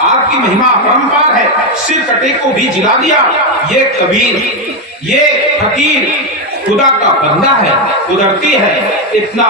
आपकी महिमा अपरंपार है, सिर कटे को भी जिला दिया। ये कबीर, ये फकीर खुदा का बंदा है, कुदरती है, इतना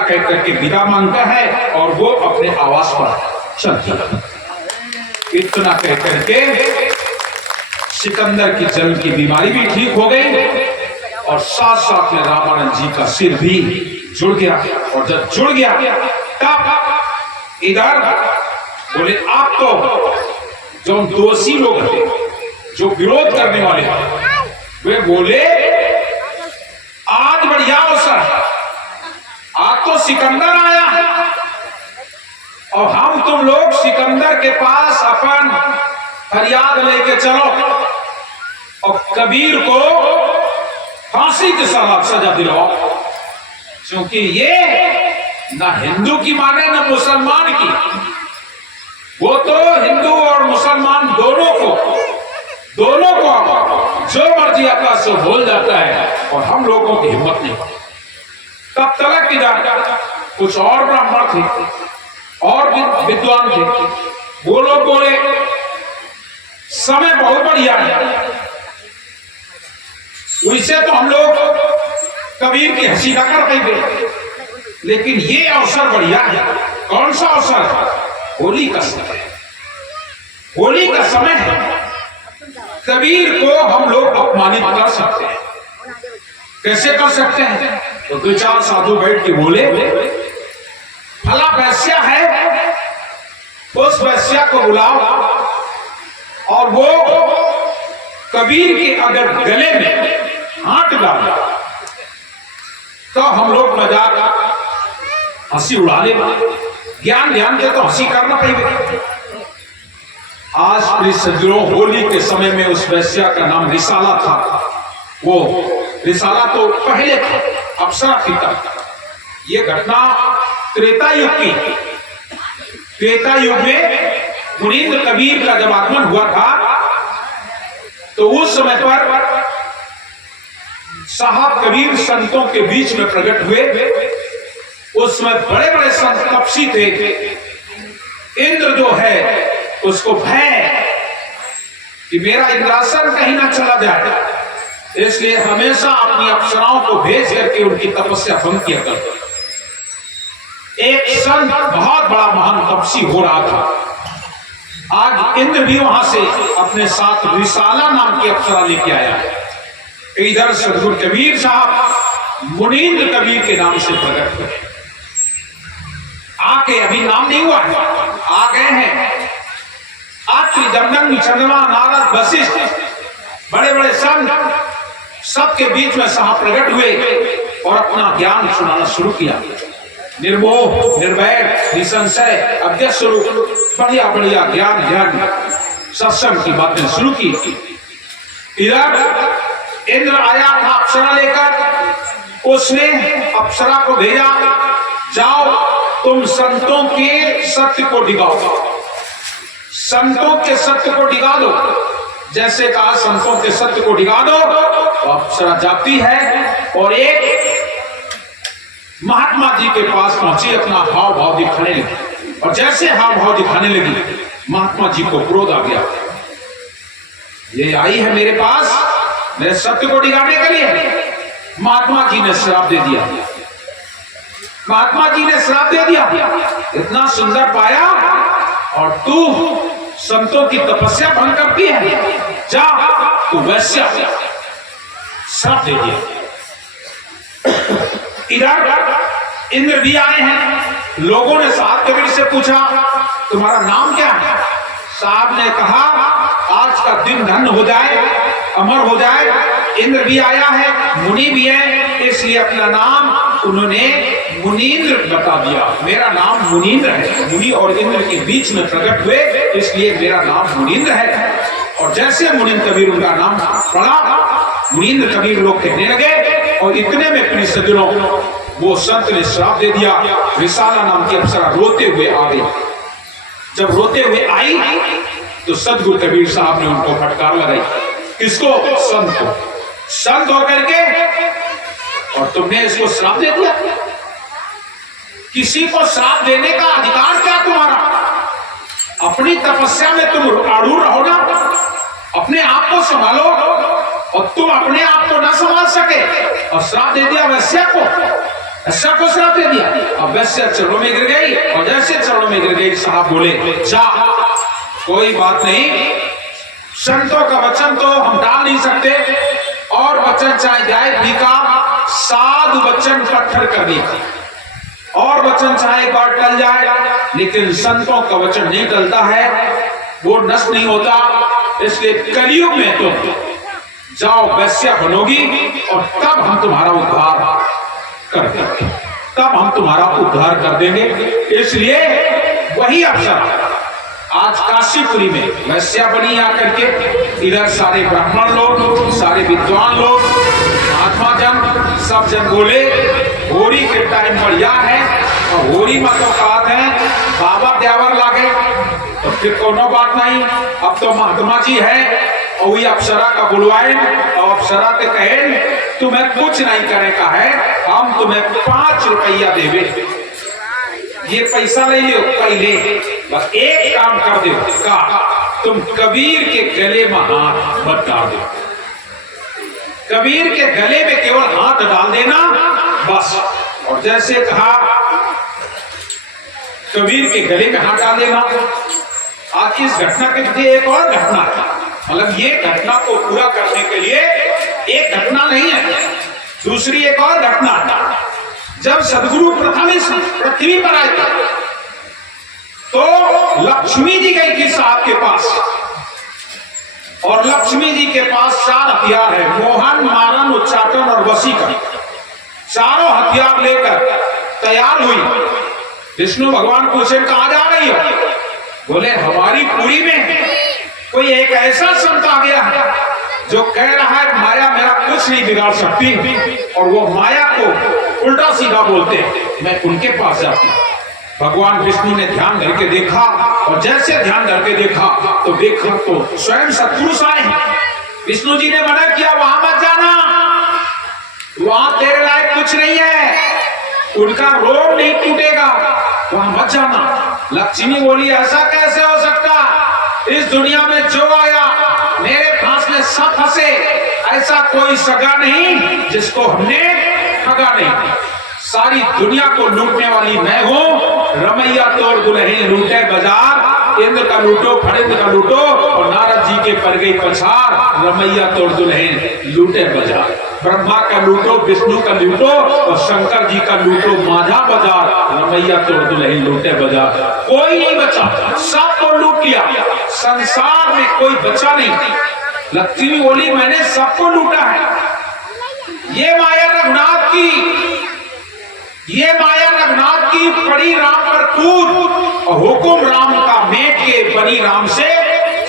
कह करके विदा मांगता है और वो अपने आवास पर चल दिया। इतना कह करके सिकंदर की जन्म की बीमारी भी ठीक हो गई और साथ साथ में रामानंद जी का सिर भी जुड़ गया। और जब जुड़ गया तब इधर बोले आप तो जो दोषी लोग थे, जो विरोध करने वाले थे, वे बोले आज बढ़िया अवसर, आज तो सिकंदर आया है और हम तुम लोग सिकंदर के पास अपन फरियाद लेके चलो और कबीर को फांसी के सजा दिलाओ, क्योंकि ये ना हिंदू की माने ना मुसलमान की, वो तो हिंदू और मुसलमान दोनों को जो मर्जी आता से बोल जाता है और हम लोगों की हिम्मत नहीं पड़ती। तब तक इधर कुछ और ब्राह्मण थे और विद्वान थे, वो लोग बोले समय बहुत बढ़िया है, वैसे तो हम लोग कबीर की हंसी ना कर पाएंगे, लेकिन ये अवसर बढ़िया है। कौन सा अवसर है? होली का समय, होली का समय है, कबीर को हम लोग अपमानित कर सकते हैं। कैसे कर सकते हैं? तो दो चार साधु बैठ के बोले फला वैश्या है, उस वैश्या को बुलाओ और वो कबीर के अगर गले में हाथ डाला तो हम लोग मजाक हंसी उड़ा ले, ज्ञान ध्यान के तो हंसी करना पड़ेगा। आज प्रिय सज्जनों, होली के समय में उस वैश्या का नाम रिसाला था। वो रिसाला तो पहले था, अप्सरा पिता। ये घटना त्रेता युग की, त्रेता युग में मुनींद्र कबीर का जब आगमन हुआ था तो उस समय पर साहब कबीर संतों के बीच में प्रकट हुए। उस समय बड़े बड़े संत तपसी थे। इंद्र जो है उसको भय कि मेरा इंद्रासन कहीं ना चला जाए, इसलिए हमेशा अपनी अप्सराओं को भेज करके उनकी तपस्या भंग किया करते। एक संत बहुत बड़ा महान तपसी हो रहा था। आज इंद्र भी वहां से अपने साथ रिसाला नाम की अप्सरा लेके आया है। इधर सदगुरु कबीर साहब मुनींद्र कबीर के नाम से प्रकट हुए, आके अभी नाम नहीं हुआ, आ गए हैं। आज त्रिजंगन चंद्रमा नारद वशिष्ठ बड़े बड़े संत सबके बीच में साहब प्रकट हुए और अपना ज्ञान सुनाना शुरू किया। निर्मोह, निर्भय, निसंशय, अध्यक्ष स्वरूप बढ़िया बढ़िया ज्ञान सत्संग की बातें शुरू की। इधर इंद्र आया था अप्सरा लेकर, उसने अप्सरा को भेजा, जाओ तुम संतों के सत्य को डिगाओ, संतों के सत्य को डिगा दो। जैसे कहा संतों के सत्य को डिगा दो, तो अप्सरा जाती है और एक महात्मा जी के पास पहुंची, अपना हाव भाव दिखाने लगी। और जैसे हाव भाव दिखाने लगी, महात्मा जी को क्रोध आ गया। ये आई है मेरे पास मेरे सत्य को डिगाने के लिए। महात्मा जी ने श्राप दे दिया, महात्मा जी ने श्राप दे दिया, इतना सुंदर पाया और तू संतों की तपस्या भंग करती है, जा तू वैश्या। श्राप दे दिया। इधर इंद्र भी आए हैं। लोगों ने साहब कबीर से पूछा तुम्हारा नाम क्या है? साहब ने कहा आज का दिन धन्य हो जाए, अमर हो जाए। इंद्र भी आया है, मुनि भी है, इसलिए अपना नाम उन्होंने मुनींद्र बता दिया। मेरा नाम मुनींद्र है, मुनि और इंद्र के बीच में प्रकट हुए, इसलिए मेरा नाम मुनींद्र है। और जैसे मुनींद्र कबीर उनका नाम पड़ा, मुनींद्र कबीर लोग कहने लगे। और इतने में प्रिय सज्जनों, वो संत ने श्राप दे दिया। रिसाला नाम की अप्सरा रोते हुए आ गई। जब रोते हुए आई तो सदगुरु कबीर साहब ने उनको फटकार लगाई। किसको? संत को। संत होकर के और तुमने इसको श्राप दे दिया। किसी को श्राप देने का अधिकार क्या तुम्हारा? अपनी तपस्या में तुम आड़ू रहो ना, अपने आप को संभालो, और तुम अपने आप को ना संभाल सके और श्राप दे दिया वैश्या को, वैश्या को श्राप दे दिया। अब वैश्या चरणों में गिर गई, और जैसे चरणों में गिर गई साहब बोले जा, कोई बात नहीं, संतों का वचन तो हम डाल नहीं सकते, और वचन चाहे जाए फीका, साधु वचन पत्थर कर दिया, और वचन चाहे एक बार टल जाए, लेकिन संतों का वचन नहीं टलता है, वो नष्ट नहीं होता। इसलिए कलयुग में तुम जाओ वैश्या बनोगी, और तब हम तुम्हारा उद्धार कर देंगे, तब हम तुम्हारा उद्धार कर देंगे। इसलिए वही अवसर आज काशीपुरी में वैश्या बनी आकर के, इधर सारे ब्राह्मण लोग, सारे विद्वान लोग, महात्मा जन, सब जन बोले होरी के टाइम बढ़िया है, और होरी मतलब बात है बाबा द्यावर लागे, तो फिर कोनो बात नहीं, अब तो महात्मा जी है, और वही अप्सरा का बुलवाए, और अप्सरा के कहे तुम्हें कुछ नहीं करे का है, हम तुम्हें 5 रुपया देवे, ये पैसा ले लो पहले, बस एक काम कर दो का, तुम कबीर के गले में हाथ मत डाल दो, कबीर के गले में केवल हाथ डाल देना बस। और जैसे कहा कबीर के गले में हाथ डाल देना। आज इस घटना के पीछे एक और घटना है, मतलब ये घटना को पूरा करने के लिए एक घटना नहीं है, दूसरी एक और घटना। जब सदगुरु प्रथम इस पृथ्वी पर आए थे, तो लक्ष्मी जी गई थी साहब के पास, और लक्ष्मी जी के पास 4 हथियार है, मोहन, मारन, उच्चाटन और वशीकरण, चारों हथियार लेकर तैयार हुई। विष्णु भगवान पूछे कहां जा रही हो? बोले हमारी पुरी में कोई एक ऐसा संत आ गया है जो कह रहा है माया मेरा कुछ नहीं बिगाड़ सकती, और वो माया को उल्टा सीधा बोलते हैं, मैं उनके पास जाती हूं। भगवान विष्णु ने ध्यान करके देखा, और जैसे ध्यान करके देखा तो देखा तो स्वयं सत्पुरुष आए हैं। विष्णु जी ने मना किया वहां मत जाना, वहां तेरे लायक कुछ नहीं है, उनका रोग नहीं टूटेगा, वहां मत जाना। लक्ष्मी बोली ऐसा कैसे हो सकता, इस दुनिया में जो आया मेरे फांसले सब फंसे, ऐसा कोई सगा नहीं जिसको हमने ठगा नहीं। सारी दुनिया को लूटने वाली मैं हूं, रमैया तोड़ दुल्हन लूटे बाजार, इंद्र का लूटो फरिंद का लूटो, और नारद जी के पर गई पछाड़, रमैया तोड़ दुल्हन लूटे बाजार। ब्रह्मा का लूटो, विष्णु का लूटो, और शंकर जी का लूटो माझा बाजार, रमैया तोड़ दुल्हन लूटे बाजार। कोई नहीं बचा, सबको लूट लिया, संसार में कोई बचा नहीं। लक्ष्मी बोली मैंने सबको लूटा है, ये माया रघुनाथ की, ये माया रघुनाथ की पड़ी राम पर कूद, और हुकुम राम का मेट के बनी राम से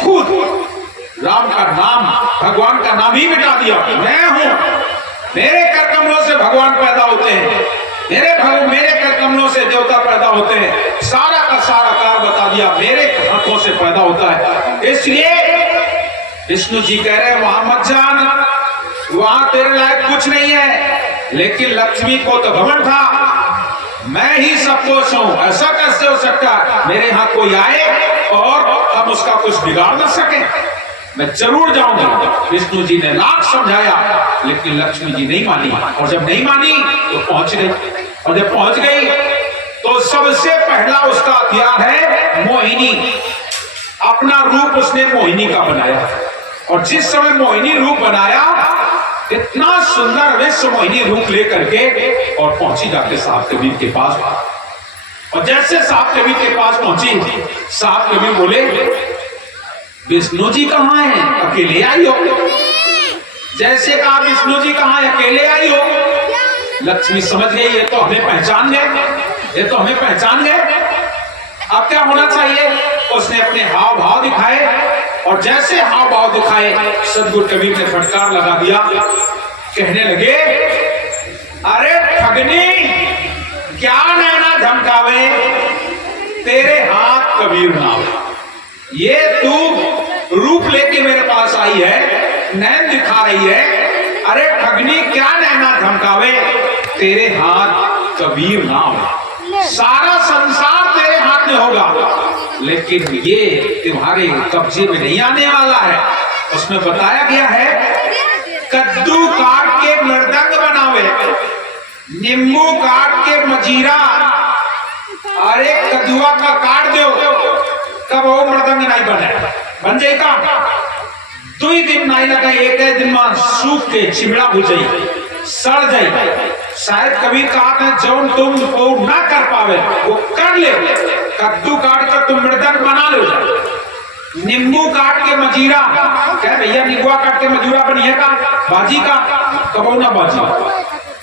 खुद। राम का नाम, भगवान का नाम ही मिटा दिया, मैं हूं, मेरे कर कमलों से भगवान पैदा होते हैं, मेरे कर कमलों से देवता पैदा होते हैं, सारा का सारा कार बता दिया मेरे हाथों से पैदा होता है। इसलिए विष्णु जी कह रहे वहां मत जाना, वहां तेरे लायक कुछ नहीं है। लेकिन लक्ष्मी को तो घमंड था, मैं ही सब कुछ हूं, ऐसा कैसे हो सकता है मेरे यहाँ कोई आए और हम उसका कुछ बिगाड़ ना सके, मैं जरूर जाऊंगा। विष्णु जी ने लाख समझाया, लेकिन लक्ष्मी जी नहीं मानी, और जब नहीं मानी तो पहुंच गई, और जब पहुंच गई तो सबसे पहला उसका हथियार है मोहिनी। अपना रूप उसने मोहिनी का बनाया, और जिस समय मोहिनी रूप बनाया, इतना सुंदर विश्व मोहिनी रूप लेकर के और पहुंची जाके साहब कबीर के पास। और जैसे साहब कबीर के पास पहुंची, साहब कबीर बोले विष्णु जी कहाँ हैं, अकेले आई हो? जैसे कहा विष्णु जी कहाँ हैं, अकेले आई हो? लक्ष्मी समझ गई ये तो हमें पहचान गए, ये तो हमें पहचान गए, अब क्या होना चाहिए? उसने अपने हाव भाव दिखाए, और जैसे हाव भाव दिखाए सदगुरु कबीर ने फटकार लगा दिया, कहने लगे अरे ठगनी, क्या नैना झमकावे, तेरे हाथ कबीर नाम, ये तू रूप लेके मेरे पास आई है, नैन दिखा रही है, अरे ठगनी क्या नैना झमकावे, तेरे हाथ कबीर नाम, सारा संसार तेरे हाथ में होगा, लेकिन ये तुम्हारे कब्जे में नहीं आने वाला है। उसमें बताया गया है कद्दू काट के मृदंग बनावे, नींबू काट के मजीरा, अरे कद्दुआ का काट दो कब वो मृदंग नहीं बने, बन जाएगा। 2 दिन नहीं लगा, एक दिन में सूख के चिमड़ा हो जाए, सड़ जाए। शायद कभी कहा था जो तुम वो ना कर पावे वो कर ले। कद्दू काट कर तुम मृदंग बना लो, नींबू काट के मजीरा, क्या भैया नींबुआ काट के मजूरा बनिएगा बाजी का, कबो ना बाजी,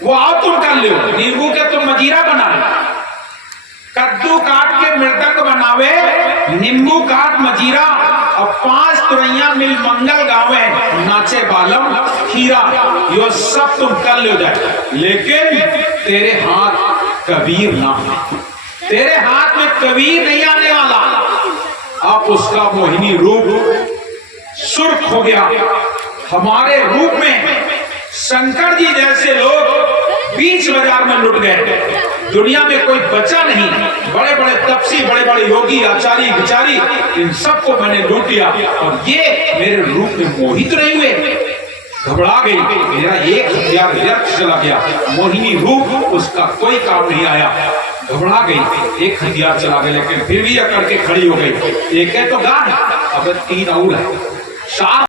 वो आओ तुम कर लो। नींबू के तुम मजीरा बना लो, कद्दू काट के मृदंग बनावे, नींबू काट मजीरा, और 5 तुरैया मिल मंगल गावे, नाचे बालम खीरा, यो सब तुम कर लो जाए। लेकिन तेरे हाथ कबीर ना, तेरे हाथ में कबीर नहीं आने वाला। अब उसका मोहिनी रूप सुर्ख हो गया। हमारे रूप में शंकर जी जैसे लोग बीच बाजार में लुट गए, दुनिया में कोई बचा नहीं। बड़े बड़े तपसी, बड़े बड़े योगी, आचार्य, विचारी, इन सबको मैंने लूट लिया और ये मेरे रूप में मोहित नहीं हुए। घबरा गई, मेरा एक हथियार व्यर्थ चला गया, मोहिनी रूप उसका कोई काम नहीं आया। घबरा गई, एक हथियार चला गया, लेकिन फिर भी अकड़ के खड़ी हो गई। एक है तो गाय, अब 3 और है, 4